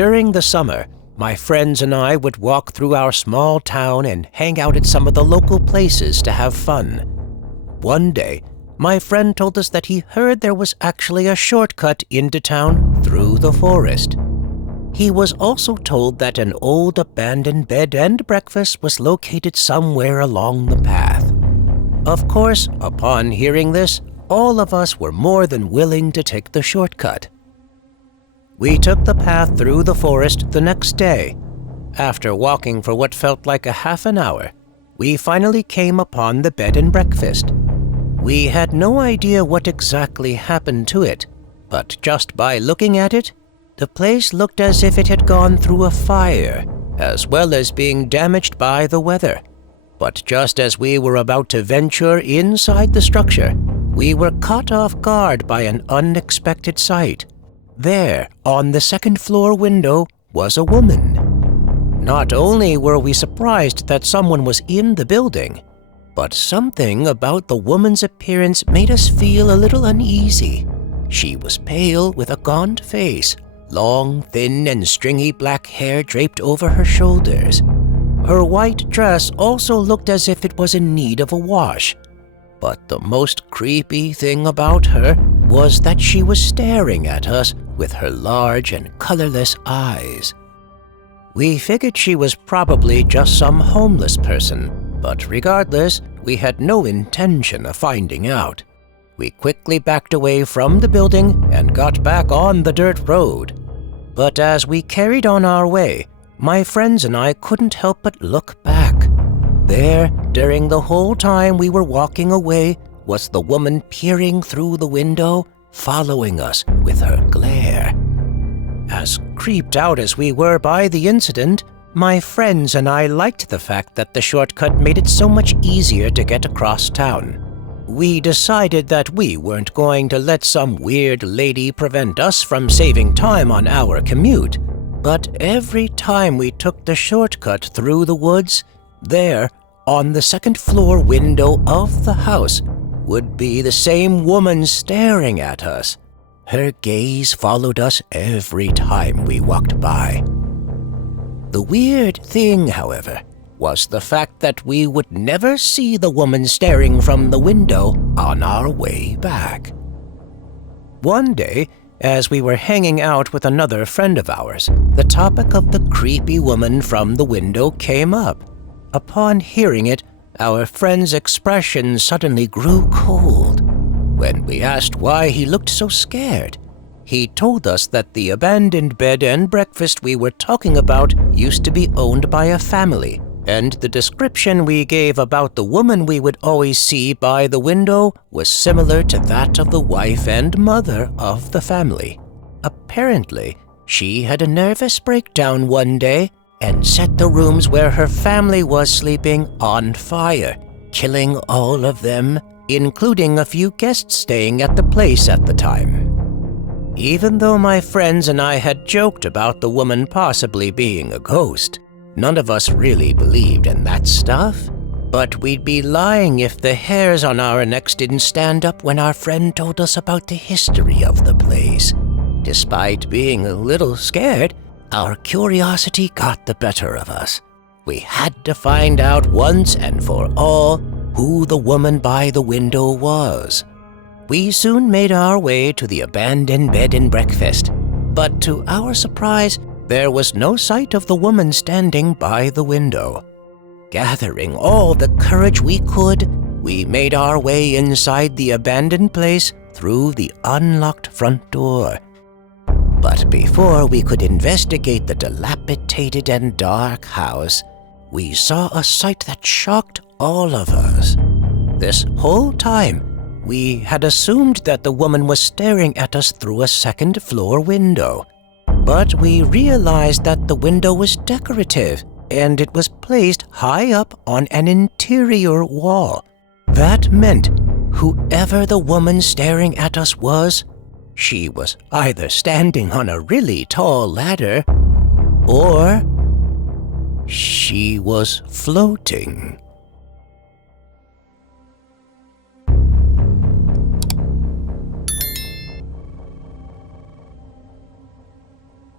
During the summer, my friends and I would walk through our small town and hang out at some of the local places to have fun. One day, my friend told us that he heard there was actually a shortcut into town through the forest. He was also told that an old abandoned bed and breakfast was located somewhere along the path. Of course, upon hearing this, all of us were more than willing to take the shortcut. We took the path through the forest the next day. After walking for what felt like a half an hour, we finally came upon the bed and breakfast. We had no idea what exactly happened to it, but just by looking at it, the place looked as if it had gone through a fire, as well as being damaged by the weather. But just as we were about to venture inside the structure, we were caught off guard by an unexpected sight. There, on the second-floor window, was a woman. Not only were we surprised that someone was in the building, but something about the woman's appearance made us feel a little uneasy. She was pale with a gaunt face, long, thin, and stringy black hair draped over her shoulders. Her white dress also looked as if it was in need of a wash. But the most creepy thing about her was that she was staring at us with her large and colorless eyes. We figured she was probably just some homeless person, but regardless, we had no intention of finding out. We quickly backed away from the building and got back on the dirt road. But as we carried on our way, my friends and I couldn't help but look back. There, during the whole time we were walking away, was the woman peering through the window, following us with her glare. As creeped out as we were by the incident, my friends and I liked the fact that the shortcut made it so much easier to get across town. We decided that we weren't going to let some weird lady prevent us from saving time on our commute. But every time we took the shortcut through the woods, there, on the second-floor window of the house, would be the same woman staring at us. Her gaze followed us every time we walked by. The weird thing, however, was the fact that we would never see the woman staring from the window on our way back. One day, as we were hanging out with another friend of ours, the topic of the creepy woman from the window came up. Upon hearing it, our friend's expression suddenly grew cold. When we asked why he looked so scared, he told us that the abandoned bed and breakfast we were talking about used to be owned by a family, and the description we gave about the woman we would always see by the window was similar to that of the wife and mother of the family. Apparently, she had a nervous breakdown one day and set the rooms where her family was sleeping on fire, killing all of them, including a few guests staying at the place at the time. Even though my friends and I had joked about the woman possibly being a ghost, none of us really believed in that stuff. But we'd be lying if the hairs on our necks didn't stand up when our friend told us about the history of the place. Despite being a little scared, our curiosity got the better of us. We had to find out once and for all who the woman by the window was. We soon made our way to the abandoned bed and breakfast, but to our surprise, there was no sight of the woman standing by the window. Gathering all the courage we could, we made our way inside the abandoned place through the unlocked front door. But before we could investigate the dilapidated and dark house, we saw a sight that shocked all of us. This whole time, we had assumed that the woman was staring at us through a second-floor window. But we realized that the window was decorative, and it was placed high up on an interior wall. That meant whoever the woman staring at us was, she was either standing on a really tall ladder, or she was floating.